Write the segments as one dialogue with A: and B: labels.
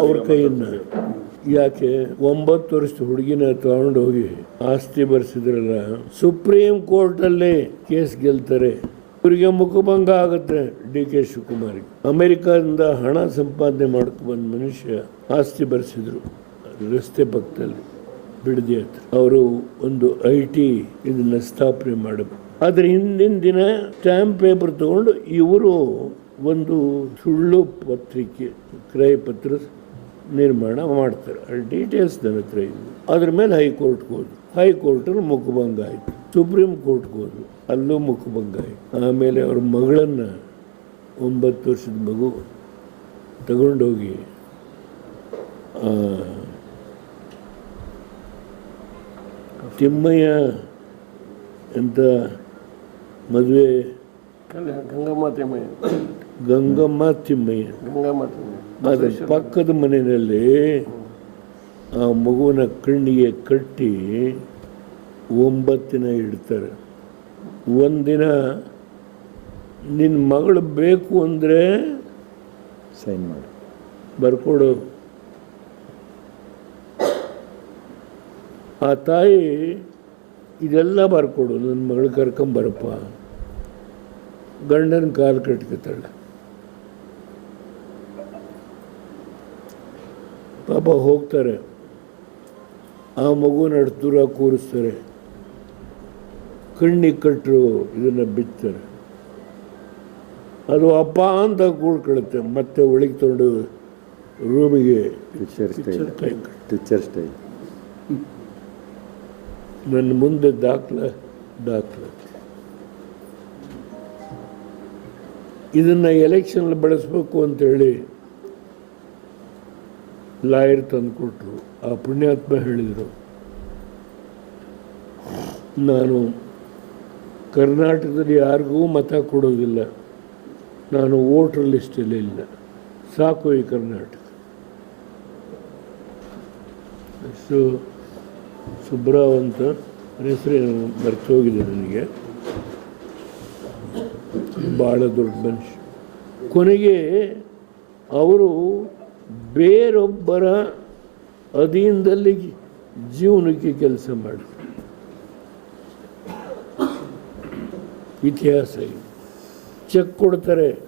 A: ಅವ್ರ ಕೈಯನ್ನ ಯಾಕೆ ಒಂಬತ್ತು ವರ್ಷದ ಹುಡುಗಿನ ತಗೊಂಡು ಹೋಗಿ ಆಸ್ತಿ ಬರೆಸಿದ್ರಲ್ಲ, ಸುಪ್ರೀಂ ಕೋರ್ಟಲ್ಲಿ ಕೇಸ್ ಗೆಲ್ತಾರೆ. ಇವರಿಗೆ ಮುಖಭಂಗ ಆಗುತ್ತೆ ಡಿ ಕೆ ಶಿವಕುಮಾರಿಗೆ. ಅಮೆರಿಕದಿಂದ ಹಣ ಸಂಪಾದನೆ ಮಾಡ್ಕೊ ಬಂದ ಮನುಷ್ಯ ಆಸ್ತಿ ಬರೆಸಿದ್ರು ರಸ್ತೆ ಪಕ್ಕದಲ್ಲಿ, ಬಿಡದಿ ಅವರು ಒಂದು ಐ ಟಿ ಇದನ್ನ ಸ್ಥಾಪನೆ ಮಾಡಬೇಕು. ಅದ್ರ ಹಿಂದಿನ ದಿನ ಸ್ಟ್ಯಾಂಪ್ ಪೇಪರ್ ತಗೊಂಡು ಇವರು ಒಂದು ಸುಳ್ಳು ಪತ್ರಿಕೆ ಕ್ರಯ ಪತ್ರ ನಿರ್ಮಾಣ ಮಾಡ್ತಾರೆ. ಅಲ್ಲಿ ಡೀಟೇಲ್ಸ್ ನನ್ನ ಹತ್ರ ಇದೆ ಅದ್ರ ಮೇಲೆ ಹೈಕೋರ್ಟ್ಗೆ ಹೋದ್ವಿ ಹೈಕೋರ್ಟಲ್ಲಿ ಮುಖಭಂಗ ಆಯಿತು. ಸುಪ್ರೀಂ ಕೋರ್ಟ್ಗೆ ಹೋದ್ರು. ಅಲ್ಲೂ ಮುಖಭಂಗ ಆಯಿತು. ಆಮೇಲೆ ಅವ್ರ ಮಗಳನ್ನು ಒಂಬತ್ತು ವರ್ಷದ ಮಗು ತಗೊಂಡೋಗಿ ತಿಮ್ಮಯ್ಯ ಅಂತ ಮದುವೆ
B: ಗಂಗಮ್ಮ ತಿಮ್ಮಯ್ಯ.
A: ಗಂಗಮ್ಮ ತಿಮ್ಮಯ್ಯ.
B: ಗಂಗಮ್ಮ
A: ಪಕ್ಕದ ಮನೆಯಲ್ಲಿ ಆ ಮಗುವಿನ ಕಣ್ಣಿಗೆ ಕಟ್ಟಿ ಒಂಬತ್ತಿನ ಇಡ್ತಾರೆ. ಒಂದಿನ ನಿನ್ನ ಮಗಳು ಬೇಕು ಅಂದರೆ
C: ಸೈನ್ ಮಾಡಿ.
A: ಬರ್ಕೊಡು. ಆ ತಾಯಿ ಇದೆಲ್ಲ ಬರ್ಕೊಡು ನನ್ನ ಮಗಳು ಕರ್ಕೊಂಬರಪ್ಪ. ಗಂಡನ ಕಾಲು ಕಟ್ಕೊತಾಳೆ. ಪಾಪ ಹೋಗ್ತಾರೆ. ಆ ಮಗುನ ದೂರ ಕೂರಿಸ್ತಾರೆ. ಕಣ್ಣಿಗೆ ಕಟ್ಟರು ಇದನ್ನು ಬಿತ್ತಾರೆ ಅದು ಅಪ್ಪ ಅಂತ ಕೂಡ್ಕೊಳ್ಳುತ್ತೆ ಮತ್ತೆ ಒಳಗೆ ತೊಗೊಂಡು ರೂಮಿಗೆ ನನ್ನ ಮುಂದೆ ದಾಖಲೆ ದಾಖಲ. ಇದನ್ನು ಎಲೆಕ್ಷನಲ್ಲಿ ಬಳಸಬೇಕು ಅಂತೇಳಿ ಲಾಯರ್ ತಂದುಕೊಟ್ರು. ಆ ಪುಣ್ಯಾತ್ಮ ಹೇಳಿದರು. ನಾನು ಕರ್ನಾಟಕದಲ್ಲಿ ಯಾರಿಗೂ ಮತ ಕೊಡೋದಿಲ್ಲ. ನಾನು ವೋಟರ್ ಲಿಸ್ಟಲ್ಲಿ ಇಲ್ಲ. ಸಾಕು ಈ ಕರ್ನಾಟಕ. ಸೊ ಸುಬ್ರಾವ್ ಅಂತ ಹೆಸರು ಮರ್ತೋಗಿದೆ ನನಗೆ. ಭಾಳ ದೊಡ್ಡ ಮನುಷ್ಯ. ಕೊನೆಗೆ ಅವರು ಬೇರೊಬ್ಬರ ಅಧೀನದಲ್ಲಿ ಜೀವನಕ್ಕೆ ಕೆಲಸ ಮಾಡಿದ್ರು. ಇತಿಹಾಸ ಚೆಕ್ ಕೊಡ್ತಾರೆ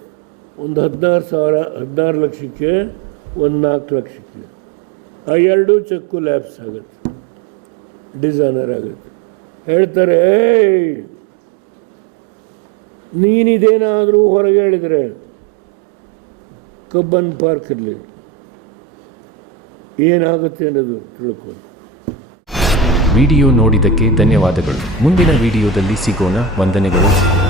A: ಒಂದು ಹದಿನಾರು ಸಾವಿರ, ಹದಿನಾರು ಲಕ್ಷಕ್ಕೆ, ಒಂದು ನಾಲ್ಕು ಲಕ್ಷಕ್ಕೆ. ಆ ಎರಡೂ ಚೆಕ್ಕು ಲ್ಯಾಬ್ಸ್ ಆಗುತ್ತೆ. ಡಿಸೈನರ್ ಆಗುತ್ತೆ. ಹೇಳ್ತಾರೆ ನೀನಿದೇನಾದರೂ ಹೊರಗೆ ಹೇಳಿದರೆ ಕಬ್ಬನ್ ಪಾರ್ಕಲ್ಲಿ ಏನಾಗುತ್ತೆ ಅನ್ನೋದು ತಿಳ್ಕೊಂಡು
D: ವಿಡಿಯೋ ನೋಡಿದ್ದಕ್ಕೆ ಧನ್ಯವಾದಗಳು. ಮುಂದಿನ ವಿಡಿಯೋದಲ್ಲಿ ಸಿಗೋಣ. ವಂದನೆಗಳು.